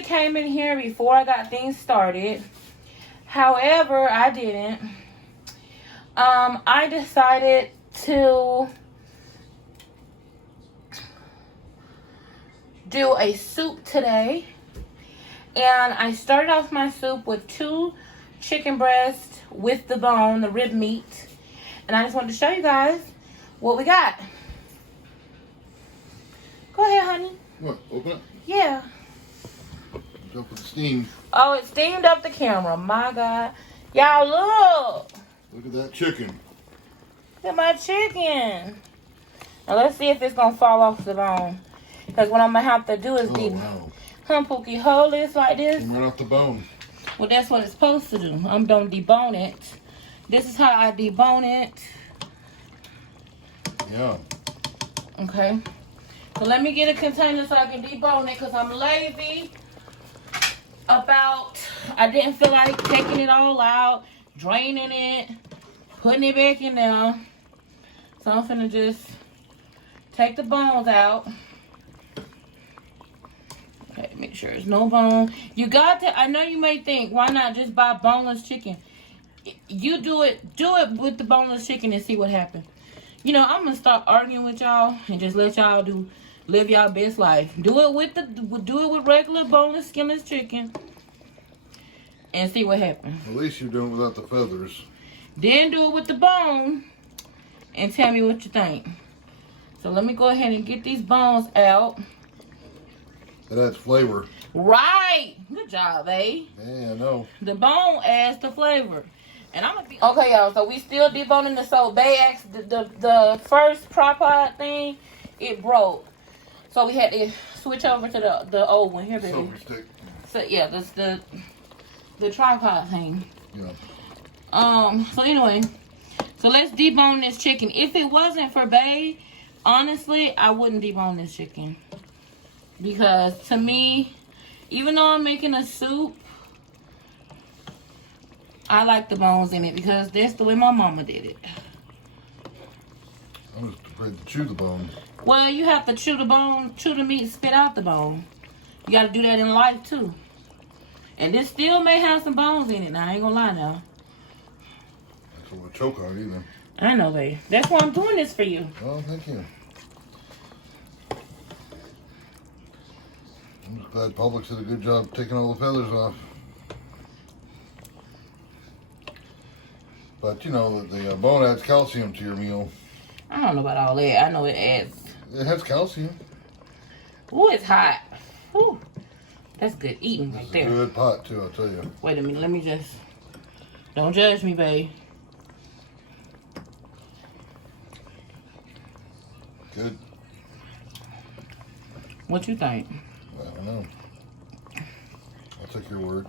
have came in here before I got things started. However, I didn't. I decided to do a soup today. And I started off my soup with 2 chicken breasts with the bone, the rib meat. And I just wanted to show you guys what we got. Go ahead, honey. What? Open it? Yeah. Jump with the steam. Oh, it steamed up the camera. My God. Y'all, look. Look at that chicken. Look at my chicken. Now, let's see if it's going to fall off the bone. Because what I'm going to have to do is wow. Pookie, hold this like this. Came right off the bone. Well, that's what it's supposed to do. I'm going to debone it. This is how I debone it. Yeah. Okay. So let me get a container so I can debone it because I'm lazy I didn't feel like taking it all out, draining it, putting it back in there. So I'm finna just take the bones out. Okay, make sure there's no bone. You got to, I know you may think, why not just buy boneless chicken? You do it with the boneless chicken and see what happens. You know, I'm gonna start arguing with y'all and just let y'all live y'all best life. Do it with regular boneless, skinless chicken and see what happens. At least you're doing it without the feathers. Then do it with the bone and tell me what you think. So let me go ahead and get these bones out. It adds flavor. Right. Good job, eh? Yeah, I know. The bone adds the flavor. And I'm gonna be okay, y'all. So we still deboning the soul. Bay asked the first tripod thing, it broke. So we had to switch over to the old one here, baby. Silver stick. So yeah, that's the tripod thing. Yeah. So anyway, so let's debone this chicken. If it wasn't for Bay, honestly, I wouldn't debone this chicken. Because to me, even though I'm making a soup, I like the bones in it because that's the way my mama did it. I'm just afraid to chew the bone. Well, you have to chew the bone, chew the meat, spit out the bone. You got to do that in life too. And this still may have some bones in it. Now, I ain't gonna lie now. I don't want to choke on it either. I know, babe. That's why I'm doing this for you. Oh, thank you. I'm just glad Publix did a good job taking all the feathers off. But you know, the bone adds calcium to your meal. I don't know about all that. I know it adds. It has calcium. Ooh, it's hot. Ooh, that's good eating right there. Good pot too, I'll tell you. Wait a minute, let me just. Don't judge me, babe. Good. What you think? I don't know. I'll take your word.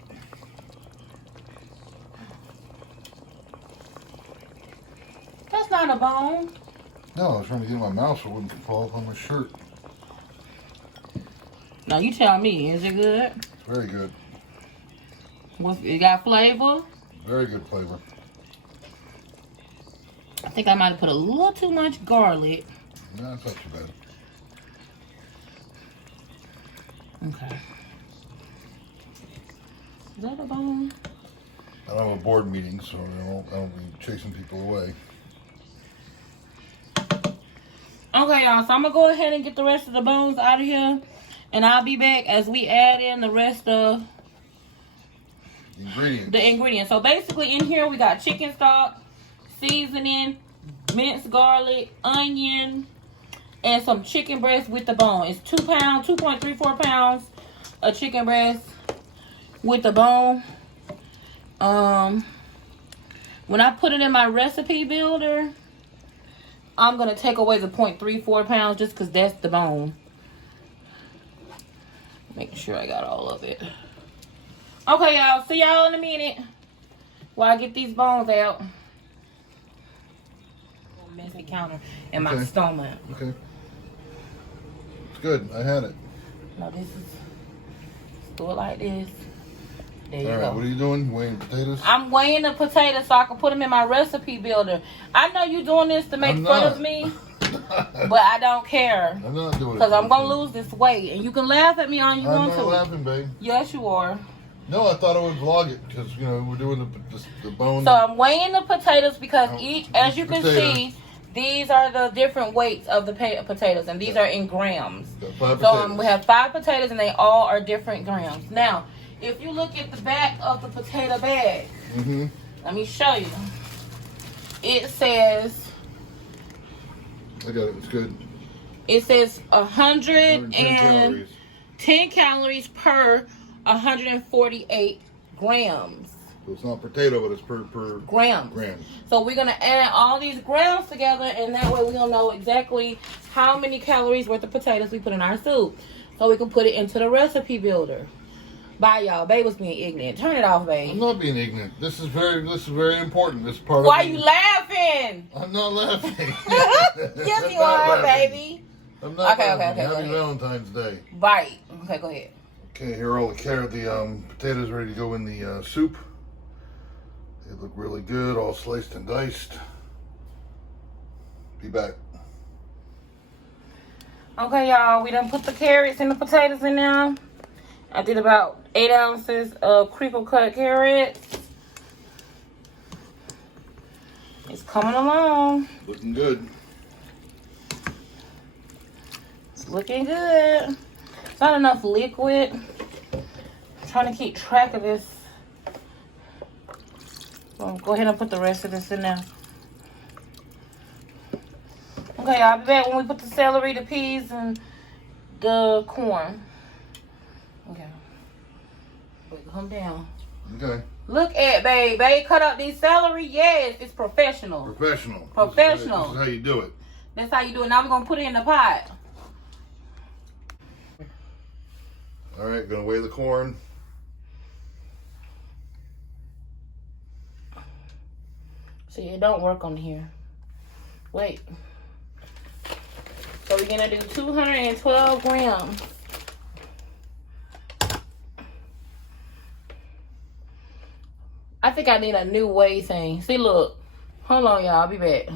That's not a bone. No, I was trying to get in my mouth so it wouldn't fall off on my shirt. Now you tell me, is it good? Very good. It got flavor? Very good flavor. I think I might have put a little too much garlic. No, it's not too bad. Okay. Is that a bone? I don't have a board meeting, so I don't be chasing people away. Okay, y'all. So I'm going to go ahead and get the rest of the bones out of here. And I'll be back as we add in the rest of the ingredients. So basically in here we got chicken stock, seasoning, minced garlic, onion, and some chicken breast with the bone. It's 2 pounds, 2.34 pounds of chicken breast with the bone. When I put it in my recipe builder, I'm going to take away the 0.34 pounds just because that's the bone. Making sure I got all of it. Okay, y'all. See y'all in a minute while I get these bones out. Messy counter in my stomach. Okay. It's good. I had it. Now this is, do it like this. There you go. Alright, what are you doing? Weighing potatoes? I'm weighing the potatoes so I can put them in my recipe builder. I know you're doing this to make fun of me. But I don't care. I'm not doing it. Because I'm going to lose this weight. And you can laugh at me all you want to. I'm not laughing, babe. Yes, you are. No, I thought I would vlog it because, you know, we're doing the bone. So I'm weighing the potatoes because as you can see, these are the different weights of the potatoes. And these are in grams. So we have 5 potatoes and they all are different grams. Now, if you look at the back of the potato bag, let me show you. It says... I got it. It's good. It says 110 calories. Calories per 148 grams. So it's not potato, but it's per grams. So we're going to add all these grams together, and that way we'll know exactly how many calories worth of potatoes we put in our soup. So we can put it into the recipe builder. Bye, y'all. Babe was being ignorant. Turn it off, babe. I'm not being ignorant. This is very important. This part. Why are you laughing? I'm not laughing. Yes, you are, baby. I'm not laughing. Okay. Happy Valentine's Day. Right. Okay, go ahead. Okay, here are all the potatoes ready to go in the soup. They look really good, all sliced and diced. Be back. Okay, y'all. We done put the carrots and the potatoes in there. I did about 8 ounces of crinkle cut carrots. It's coming along. Looking good. It's looking good. It's not enough liquid. I'm trying to keep track of this. Well, go ahead and put the rest of this in there. Okay, I'll be back when we put the celery, the peas, and the corn. Okay. Wait, calm down. Okay. Look at babe. Babe cut up these celery. Yes, it's professional. Professional. Professional. This is how you do it. That's how you do it. Now we're going to put it in the pot. All right, gonna weigh the corn. See, it don't work on here. Wait. So we're gonna do 212 grams. I think I need a new weigh thing. See, look. Hold on, y'all. I'll be back.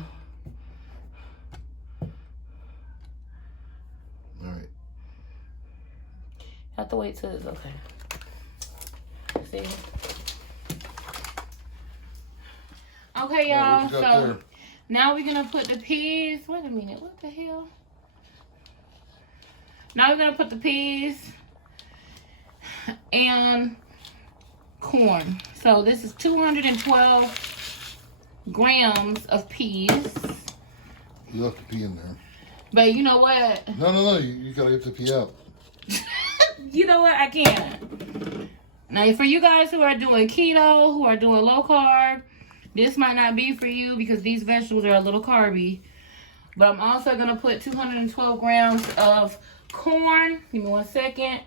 All right. Have to wait till it's okay. See? Okay, y'all. So now we're gonna put the peas. Wait a minute. What the hell? Now we're gonna put the peas and corn. So this is 212 grams of peas. You left the pea in there. But you know what? No. You gotta get the pea out. You know what? I can't. Now, for you guys who are doing keto, who are doing low carb, this might not be for you because these vegetables are a little carby. But I'm also going to put 212 grams of corn. Give me 1 second.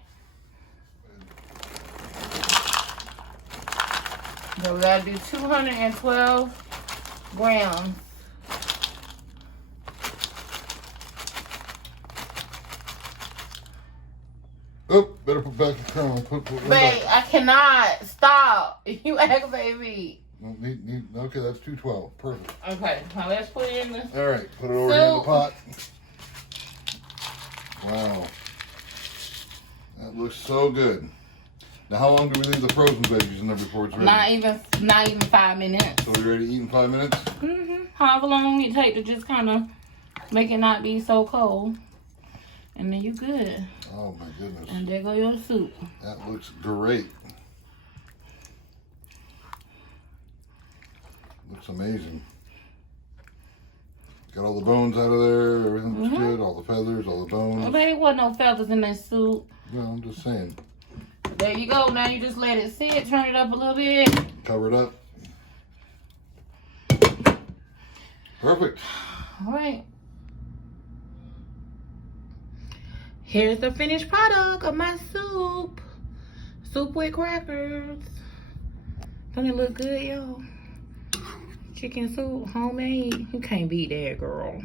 So we got to do 212 grams. Oh, better put back the crown. Babe, I cannot. Stop. You act, baby. Okay, that's 212. Perfect. Okay, now let's put it in the... All right, put it over in the pot. Wow. That looks so good. Now, how long do we leave the frozen veggies in there before it's ready? Not even 5 minutes. So we're ready to eat in 5 minutes? Mm-hmm. However long it takes to just kind of make it not be so cold. And then you're good. Oh, my goodness. And there go your soup. That looks great. Looks amazing. Got all the bones out of there. Everything looks good. All the feathers, all the bones. Well, there wasn't no feathers in that soup. No, I'm just saying. There you go. Now you just let it sit. Turn it up a little bit. Cover it up. Perfect. All right. Here's the finished product of my soup. Soup with crackers. Don't it look good, y'all? Chicken soup, homemade. You can't beat that, girl.